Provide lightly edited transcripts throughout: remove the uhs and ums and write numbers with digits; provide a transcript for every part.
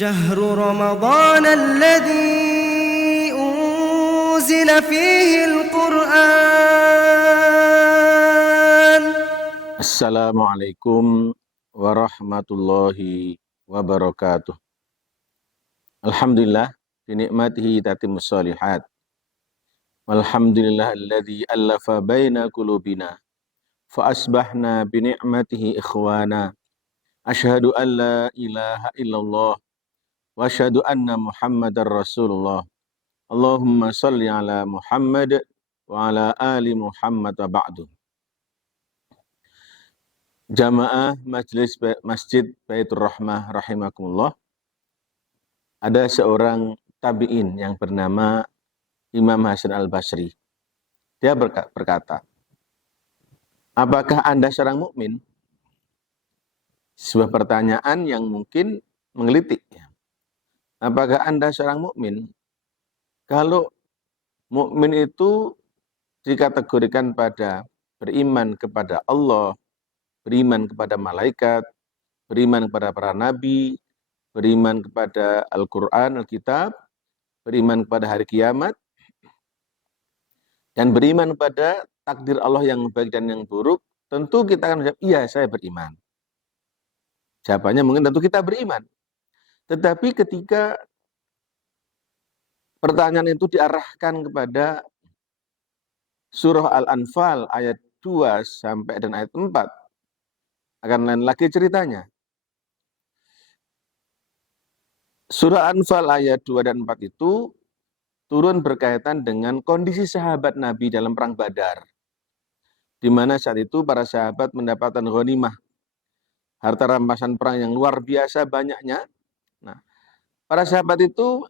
شهر رمضان الذي أنزل فيه القرآن. Assalamualaikum warahmatullahi wabarakatuh. Alhamdulillah binikmatihi tatimmus shalihat. Walhamdulillah alladzi allafa baina qulubina fa asbahna binikmatihi ikhwana. Asyhadu an la ilaha illallah wa asyhadu anna Muhammadar Rasulullah. Allahumma shalli ala Muhammad wa ala ali Muhammad wa ba'du. Jamaah Majelis Masjid Baitur Rahmah rahimakumullah. Ada seorang tabi'in yang bernama Imam Hasan Al-Basri. Dia berkata, apakah Anda seorang mukmin? Sebuah pertanyaan yang mungkin menggelitik. Apakah Anda seorang mukmin? Kalau mukmin itu dikategorikan pada beriman kepada Allah, beriman kepada malaikat, beriman kepada para nabi, beriman kepada Al-Quran, Alkitab, beriman kepada hari kiamat, dan beriman kepada takdir Allah yang baik dan yang buruk, tentu kita akan menjawab, iya saya beriman. Jawabannya mungkin tentu kita beriman. Tetapi ketika pertanyaan itu diarahkan kepada surah Al-Anfal ayat 2 sampai dan ayat 4, akan lain lagi ceritanya. Surah Anfal ayat 2 dan 4 itu turun berkaitan dengan kondisi sahabat Nabi dalam perang Badar. Di mana saat itu para sahabat mendapatkan ghanimah, harta rampasan perang yang luar biasa banyaknya. Nah, para sahabat itu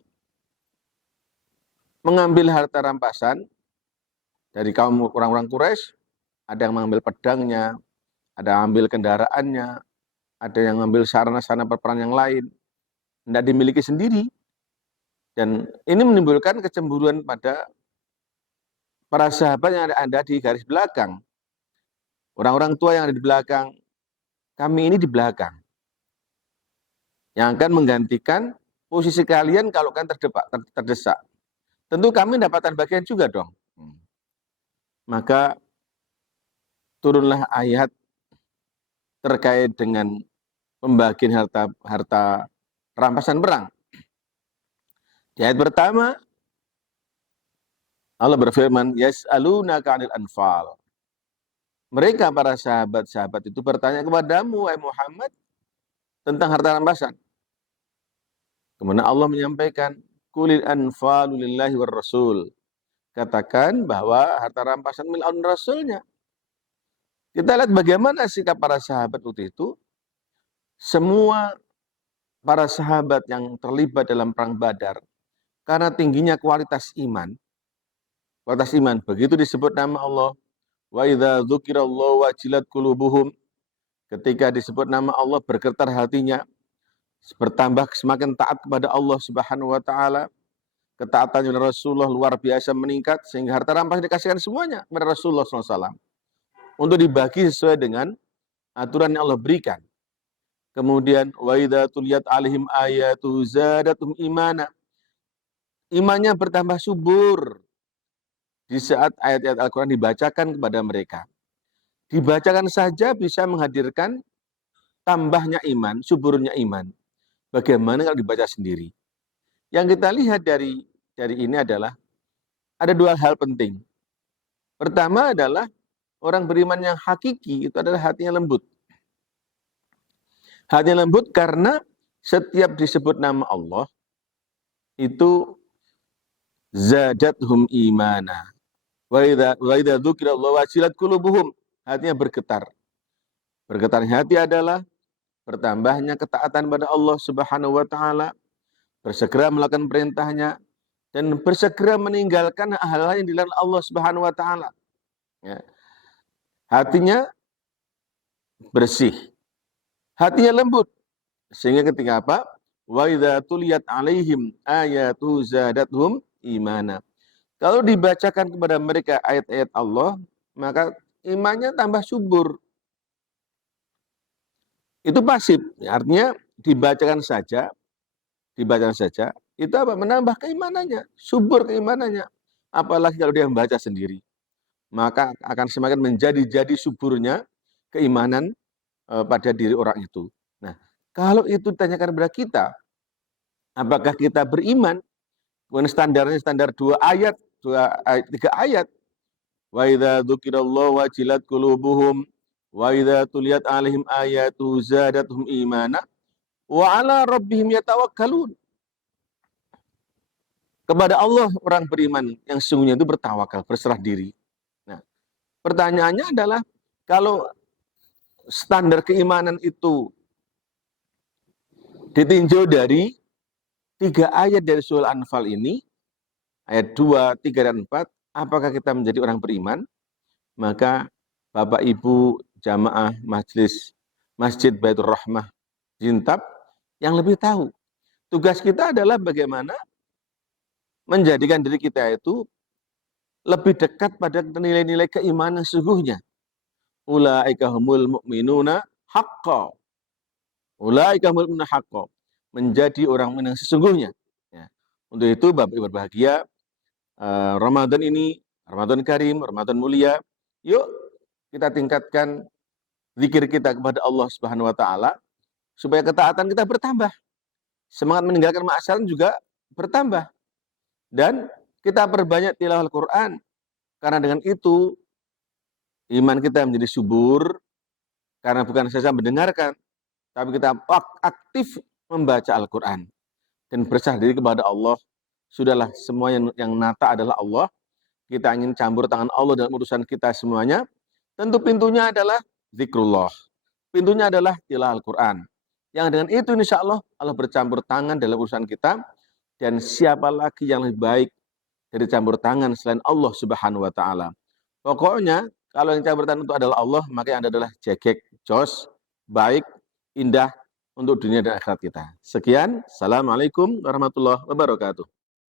mengambil harta rampasan dari kaum orang-orang Quraisy, ada yang mengambil pedangnya, ada yang mengambil kendaraannya, ada yang mengambil sarana-sarana perperang yang lain, tidak dimiliki sendiri. Dan ini menimbulkan kecemburuan pada para sahabat yang ada di garis belakang. Orang-orang tua yang ada di belakang, kami ini di belakang. Yang akan menggantikan posisi kalian kalau kan terdesak. Tentu kami mendapatkan bagian juga dong. Maka turunlah ayat terkait dengan pembagian harta rampasan perang. Di ayat pertama, Allah berfirman, yas'alunaka 'anil anfal. Mereka para sahabat-sahabat itu bertanya kepadamu, wahai Muhammad, tentang harta rampasan. Kemudian Allah menyampaikan, qulil anfalu lillahi war rasul. Katakan bahwa harta rampasan milik Allah dan Rasulnya. Kita lihat bagaimana sikap para sahabat waktu itu. Semua para sahabat yang terlibat dalam perang Badar, karena tingginya kualitas iman, begitu disebut nama Allah, wa idza dzukirallahu wajilat qulubuhum, ketika disebut nama Allah bergetar hatinya, bertambah semakin taat kepada Allah Subhanahu wa taala, ketaatan kepada Rasulullah luar biasa meningkat, sehingga harta rampasan dikasihkan semuanya kepada Rasulullah SAW untuk dibagi sesuai dengan aturan yang Allah berikan. Kemudian wa idza tuliyat alaihim ayatu zadatum imana, imannya bertambah subur di saat ayat-ayat Al-Quran dibacakan kepada mereka. Dibacakan saja bisa menghadirkan tambahnya iman, suburnya iman. Bagaimana kalau dibaca sendiri? Yang kita lihat dari ini adalah ada dua hal penting. Pertama adalah orang beriman yang hakiki itu adalah hatinya lembut. Hatinya lembut karena setiap disebut nama Allah itu zadathum imana. Wa idza dzukirallahu wajilat qulubuhum, hatinya bergetar. Bergetarnya hati adalah bertambahnya ketaatan pada Allah Subhanahu wa taala, bersegera melakukan perintahnya, dan bersegera meninggalkan hal-hal yang dilarang Allah Subhanahu wa taala. Ya. Hatinya bersih. Hatinya lembut. Sehingga ketika apa? Wa idza tuliyat alaihim ayatu zadathum imana. Kalau dibacakan kepada mereka ayat-ayat Allah, maka imannya tambah subur. Itu pasif, artinya dibacakan saja, dibaca saja, itu apa? Menambah keimanannya, subur keimanannya. Apalagi kalau dia membaca sendiri, maka akan semakin menjadi suburnya keimanan pada diri orang itu. Nah, kalau itu ditanyakan kepada kita, apakah kita beriman? Kemudian standarnya standar 3 ayat. Wa idza dzukirallahu wajilat qulubuhum wa idza tuliyat 'alaihim ayatu zadatuhum imana wa 'ala rabbihim yatawakkalun. Kepada Allah orang beriman yang sesungguhnya itu bertawakal, berserah diri. Nah, pertanyaannya adalah kalau standar keimanan itu ditinjau dari 3 ayat dari surah Al-Anfal ini, ayat 2, 3, dan 4, apakah kita menjadi orang beriman? Maka Bapak Ibu jamaah majelis Masjid Baitur Rahmah Jintab yang lebih tahu. Tugas kita adalah bagaimana menjadikan diri kita itu lebih dekat pada nilai-nilai keimanan sesungguhnya. Ulaika humul mu'minuna haqqan. Ulaika humul mu'minuna haqqan. Menjadi orang yang sesungguhnya. Ya. Untuk itu Bapak Ibu berbahagia, Ramadan ini, Ramadan Karim, Ramadan mulia, yuk kita tingkatkan zikir kita kepada Allah Subhanahu wa taala supaya ketaatan kita bertambah. Semangat meninggalkan maksiat juga bertambah. Dan kita perbanyak tilawah Al-Qur'an. Karena dengan itu iman kita menjadi subur, karena bukan saja mendengarkan, tapi kita aktif membaca Al-Qur'an dan berserah diri kepada Allah. Sudahlah, semua yang nata adalah Allah. Kita ingin campur tangan Allah dalam urusan kita semuanya. Tentu pintunya adalah zikrullah. Pintunya adalah tilawah Al-Qur'an. Yang dengan itu insya Allah bercampur tangan dalam urusan kita. Dan siapa lagi yang lebih baik dari campur tangan selain Allah Subhanahu wa taala. Pokoknya kalau yang campur tangan itu adalah Allah, maka yang ada adalah jegek, jos, baik, indah untuk dunia dan akhirat kita. Sekian, assalamualaikum warahmatullahi wabarakatuh.